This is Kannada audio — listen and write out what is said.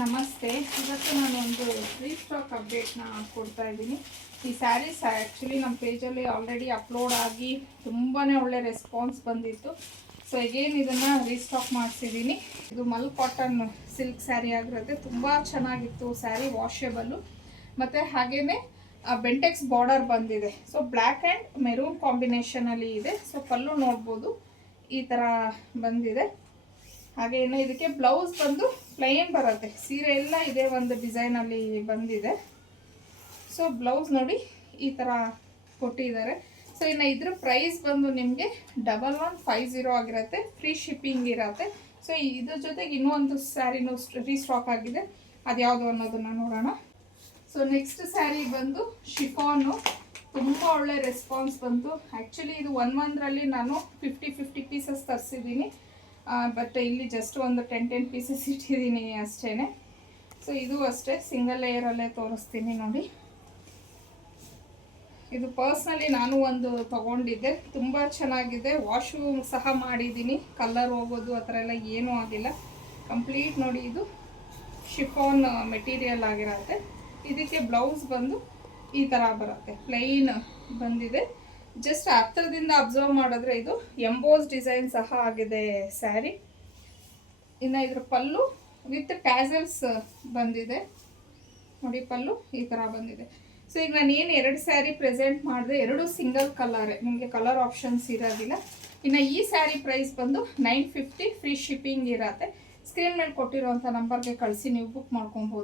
ನಮಸ್ತೆ. ಇವತ್ತು ನಾನು ಒಂದು ರೀಸ್ಟಾಕ್ ಅಪ್ಡೇಟ್ನ ಕೊಡ್ತಾ ಇದ್ದೀನಿ. ಈ ಸ್ಯಾರೀಸ್ ಆ್ಯಕ್ಚುಲಿ ನಮ್ಮ ಪೇಜಲ್ಲಿ ಆಲ್ರೆಡಿ ಅಪ್ಲೋಡ್ ಆಗಿ ತುಂಬಾ ಒಳ್ಳೆ ರೆಸ್ಪಾನ್ಸ್ ಬಂದಿತ್ತು. ಸೊ ಅಗೇನ್ ಇದನ್ನು ರೀಸ್ಟಾಕ್ ಮಾಡಿಸಿದ್ದೀನಿ. ಇದು ಮಲ್ ಕಾಟನ್ ಸಿಲ್ಕ್ ಸ್ಯಾರಿ ಆಗಿರುತ್ತೆ. ತುಂಬ ಚೆನ್ನಾಗಿತ್ತು ಸ್ಯಾರಿ, ವಾಷೇಬಲ್ಲು ಮತ್ತು ಹಾಗೆಯೇ ಬೆಂಟೆಕ್ಸ್ ಬಾರ್ಡರ್ ಬಂದಿದೆ. ಸೊ ಬ್ಲ್ಯಾಕ್ ಆ್ಯಂಡ್ ಮೆರೂನ್ ಕಾಂಬಿನೇಷನಲ್ಲಿ ಇದೆ. ಸೊ ಪಲ್ಲು ನೋಡ್ಬೋದು, ಈ ಥರ ಬಂದಿದೆ. ಹಾಗೆ ಇನ್ನು ಇದಕ್ಕೆ ಬ್ಲೌಸ್ ಬಂದು ಪ್ಲೈನ್ ಬರುತ್ತೆ. ಸೀರೆ ಎಲ್ಲ ಇದೇ ಒಂದು ಡಿಸೈನಲ್ಲಿ ಬಂದಿದೆ. ಸೊ ಬ್ಲೌಸ್ ನೋಡಿ ಈ ಥರ ಕೊಟ್ಟಿದ್ದಾರೆ. ಸೊ ಇನ್ನು ಇದ್ರ ಪ್ರೈಸ್ ಬಂದು ನಿಮಗೆ 1150 ಆಗಿರುತ್ತೆ. ಫ್ರೀ ಶಿಪ್ಪಿಂಗ್ ಇರುತ್ತೆ. ಸೊ ಇದ್ರ ಜೊತೆಗೆ ಇನ್ನೂ ಒಂದು ಸ್ಯಾರಿನೂ ರೀಸ್ಟಾಕ್ ಆಗಿದೆ. ಅದು ಯಾವುದು ಅನ್ನೋದನ್ನು ನೋಡೋಣ. ಸೊ ನೆಕ್ಸ್ಟ್ ಸ್ಯಾರಿ ಬಂದು ಶಿಫಾನು. ತುಂಬ ಒಳ್ಳೆ ರೆಸ್ಪಾನ್ಸ್ ಬಂತು. ಆ್ಯಕ್ಚುಲಿ ಇದು ಒಂದರಲ್ಲಿ ನಾನು 50 ಪೀಸಸ್ ತರಿಸಿದ್ದೀನಿ. ಬಟ್ ಇಲ್ಲಿ ಜಸ್ಟ್ ಒಂದು 10 ಪೀಸಸ್ ಇಟ್ಟಿದ್ದೀನಿ ಅಷ್ಟೇ. ಸೊ ಇದು ಅಷ್ಟೇ ಸಿಂಗಲ್ ಲೇಯರಲ್ಲೇ ತೋರಿಸ್ತೀನಿ ನೋಡಿ. ಇದು ಪರ್ಸ್ನಲಿ ನಾನು ಒಂದು ತೊಗೊಂಡಿದ್ದೆ, ತುಂಬ ಚೆನ್ನಾಗಿದೆ. ವಾಶು ಸಹ ಮಾಡಿದ್ದೀನಿ, ಕಲರ್ ಹೋಗೋದು ಆ ಥರ ಎಲ್ಲ ಏನೂ ಆಗಿಲ್ಲ. ಕಂಪ್ಲೀಟ್ ನೋಡಿ, ಇದು ಶಿಫಾನ್ ಮೆಟೀರಿಯಲ್ ಆಗಿರುತ್ತೆ. ಇದಕ್ಕೆ ಬ್ಲೌಸ್ ಬಂದು ಈ ಥರ ಬರುತ್ತೆ, ಪ್ಲೈನ್ ಬಂದಿದೆ. ಜಸ್ಟ್ ಹತ್ತಿರದಿಂದ ಅಬ್ಸರ್ವ್ ಮಾಡಿದ್ರೆ ಇದು ಎಂಬೋಸ್ ಡಿಸೈನ್ ಸಹ ಆಗಿದೆ ಸ್ಯಾರಿ. ಇನ್ನು ಇದ್ರ ಪಲ್ಲು ವಿತ್ ಟ್ಯಾಸಲ್ಸ್ ಬಂದಿದೆ ನೋಡಿ. ಪಲ್ಲು ಈ ಥರ ಬಂದಿದೆ. ಸೊ ಈಗ ನಾನು ಏನು 2 ಸ್ಯಾರಿ ಪ್ರೆಸೆಂಟ್ ಮಾಡಿದೆ, 2 ಸಿಂಗಲ್ ಕಲರೇ, ನಿಮಗೆ ಕಲರ್ ಆಪ್ಷನ್ಸ್ ಇರೋದಿಲ್ಲ. ಇನ್ನು ಈ ಸ್ಯಾರಿ ಪ್ರೈಸ್ ಬಂದು 950, ಫ್ರೀ ಶಿಪ್ಪಿಂಗ್ ಇರತ್ತೆ. ಸ್ಕ್ರೀನ್ ಮೇಲೆ ಕೊಟ್ಟಿರೋಂಥ ನಂಬರ್ಗೆ ಕಳಿಸಿ ನೀವು ಬುಕ್ ಮಾಡ್ಕೊಬೋದು.